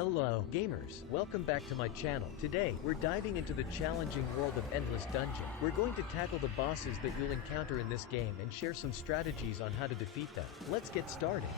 Hello, gamers. Welcome back to my channel. Today, we're diving into the challenging world of Endless Dungeon. We're going to tackle the bosses that you'll encounter in this game and share some strategies on how to defeat them. Let's get started.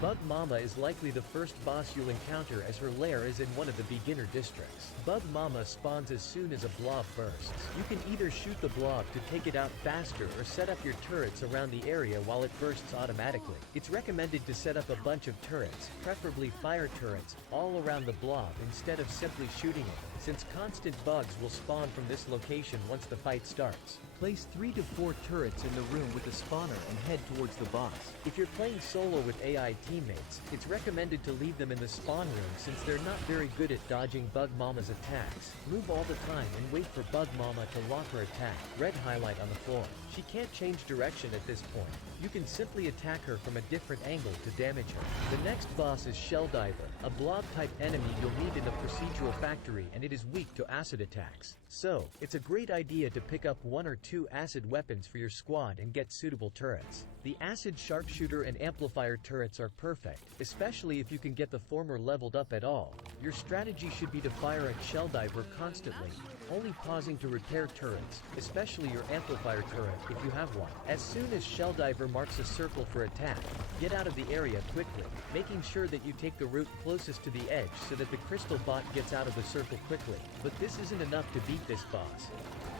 Bug Momma is likely the first boss you'll encounter, as her lair is in one of the beginner districts. Bug Momma spawns as soon as a blob bursts. You can either shoot the blob to take it out faster or set up your turrets around the area while it bursts automatically. It's recommended to set up a bunch of turrets, preferably fire turrets, all around the blob instead of simply shooting it, since constant bugs will spawn from this location once the fight starts. Place 3 to 4 turrets in the room with the spawner and head towards the boss. If you're playing solo with AI teammates, it's recommended to leave them in the spawn room since they're not very good at dodging Bug Momma's attacks. Move all the time and wait for Bug Momma to lock her attack. Red highlight on the floor. She can't change direction at this point. You can simply attack her from a different angle to damage her. The next boss is Shelldiver, a blob-type enemy you'll need in the procedural factory, and it is weak to acid attacks. So, it's a great idea to pick up 1 or 2 acid weapons for your squad and get suitable turrets. The acid sharpshooter and amplifier turrets are perfect, especially if you can get the former leveled up at all. Your strategy should be to fire at Shelldiver constantly, only pausing to repair turrets, especially your amplifier turret if you have one. As soon as Shelldiver marks a circle for attack, get out of the area quickly, making sure that you take the route closest to the edge so that the crystal bot gets out of the circle quickly. But this isn't enough to beat this boss.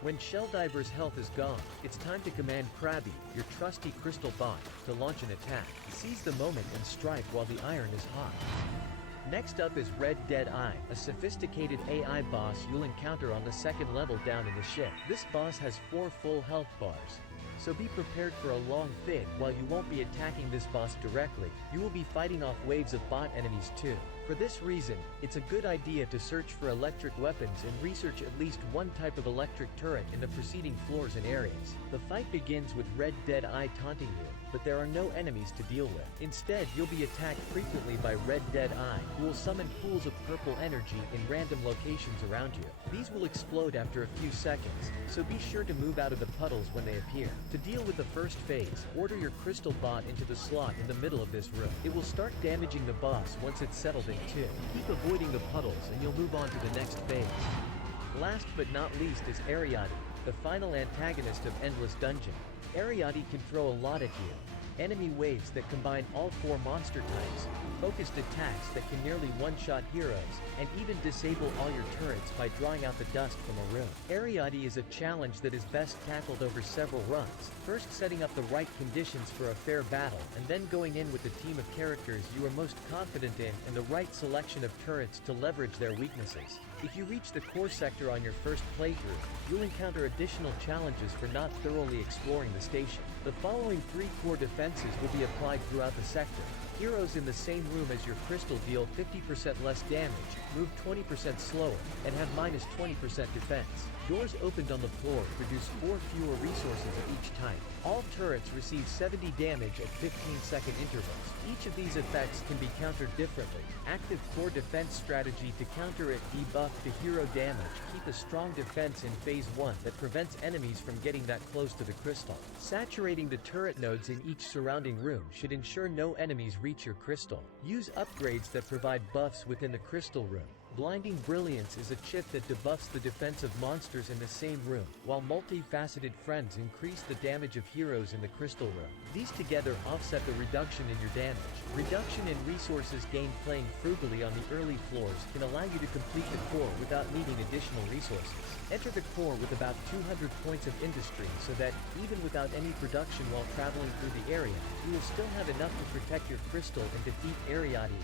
When Shelldiver's health is gone, it's time to command Krabby, your trusty crystal bot, to launch an attack. Seize the moment and strike while the iron is hot. Next up is Red Dead Eye, a sophisticated AI boss you'll encounter on the 2nd level down in the ship. This boss has 4 full health bars, so be prepared for a long fit. While you won't be attacking this boss directly, you will be fighting off waves of bot enemies too. For this reason, it's a good idea to search for electric weapons and research at least one type of electric turret in the preceding floors and areas. The fight begins with Red Dead Eye taunting you, but there are no enemies to deal with. Instead, you'll be attacked frequently by Red Dead Eye, who will summon pools of purple energy in random locations around you. These will explode after a few seconds, so be sure to move out of the puddles when they appear. To deal with the first phase, order your crystal bot into the slot in the middle of this room. It will start damaging the boss once it's settled in 2. Keep avoiding the puddles and you'll move on to the next phase. Last but not least is Eriaudy, the final antagonist of Endless Dungeon. Eriaudy can throw a lot at you. Enemy waves that combine all 4 monster types, focused attacks that can nearly one-shot heroes, and even disable all your turrets by drawing out the dust from a room. Eriaudy is a challenge that is best tackled over several runs, first setting up the right conditions for a fair battle and then going in with the team of characters you are most confident in and the right selection of turrets to leverage their weaknesses. If you reach the core sector on your first playthrough, you'll encounter additional challenges for not thoroughly exploring the station. The following 3 core defenses will be applied throughout the sector. Heroes in the same room as your crystal deal 50% less damage, move 20% slower, and have minus 20% defense. Doors opened on the floor produce 4 fewer resources of each type. All turrets receive 70 damage at 15-second intervals. Each of these effects can be countered differently. Active core defense strategy to counter it: debuff to hero damage. Keep a strong defense in phase 1 that prevents enemies from getting that close to the crystal. Saturating the turret nodes in each surrounding room should ensure no enemies reach your crystal. Use upgrades that provide buffs within the crystal room. Blinding Brilliance is a chip that debuffs the defense of monsters in the same room, while multifaceted friends increase the damage of heroes in the crystal room. These together offset the reduction in your damage. Reduction in resources gained playing frugally on the early floors can allow you to complete the core without needing additional resources. Enter the core with about 200 points of industry so that, even without any production while traveling through the area, you will still have enough to protect your crystal and defeat Eriaudy.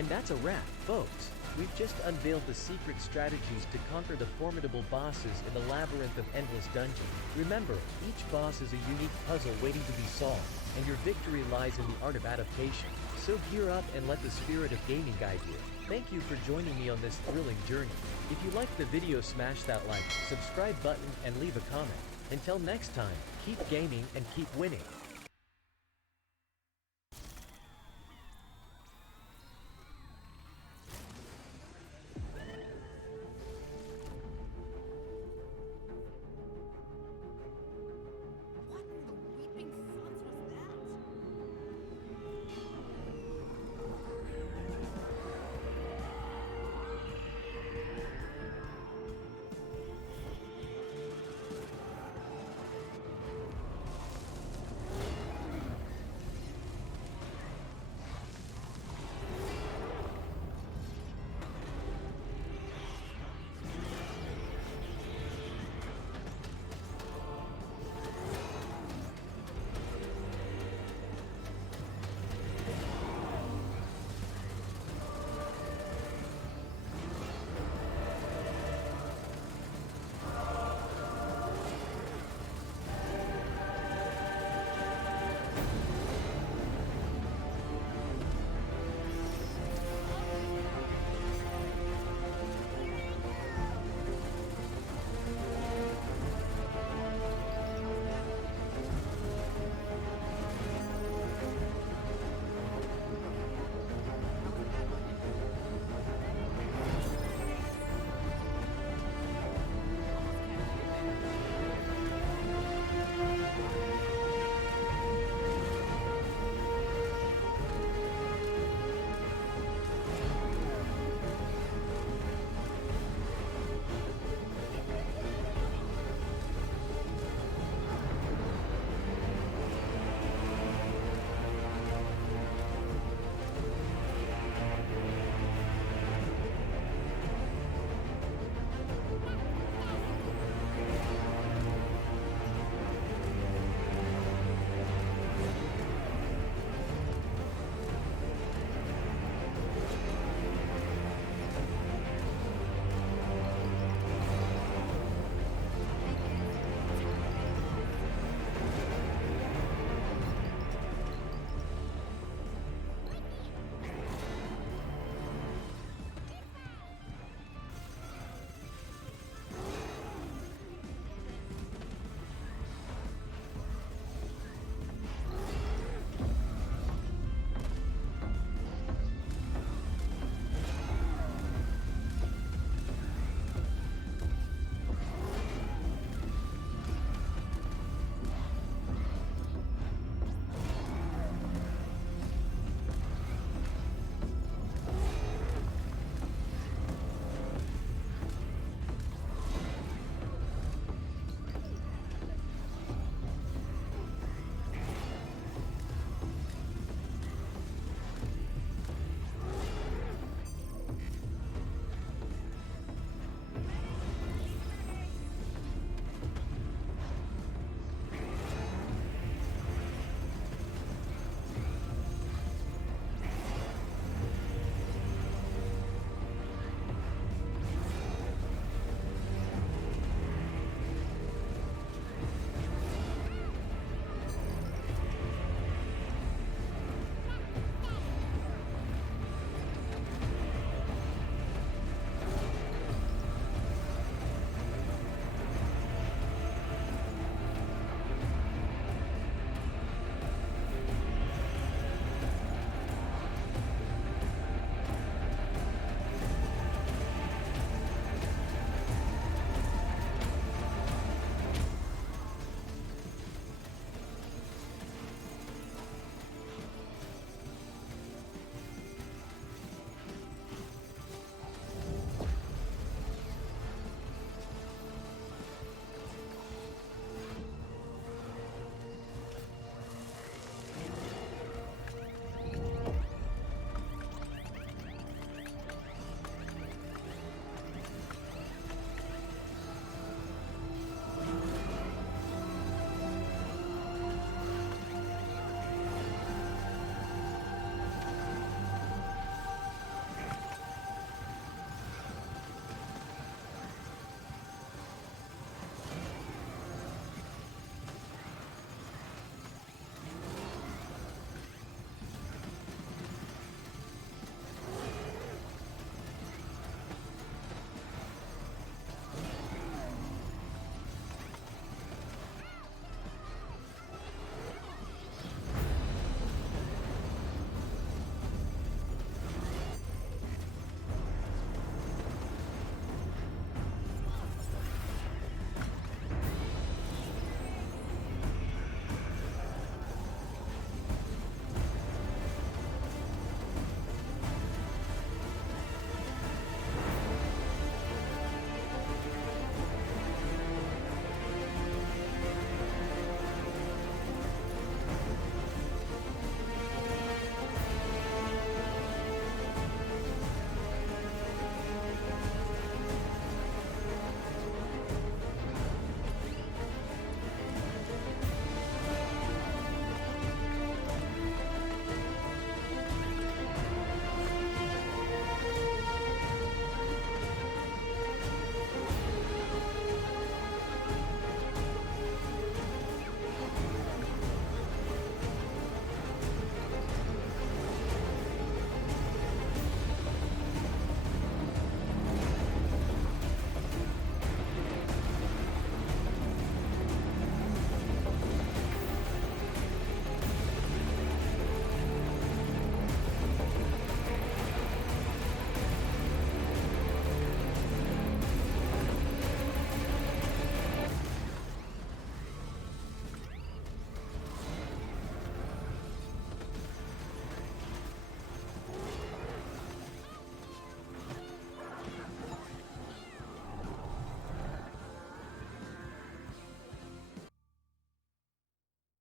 And that's a wrap, folks. We've just unveiled the secret strategies to conquer the formidable bosses in the labyrinth of Endless Dungeon. Remember, each boss is a unique puzzle waiting to be solved, and your victory lies in the art of adaptation. So gear up and let the spirit of gaming guide you. Thank you for joining me on this thrilling journey. If you liked the video, smash that like, subscribe button, and leave a comment. Until next time, keep gaming and keep winning.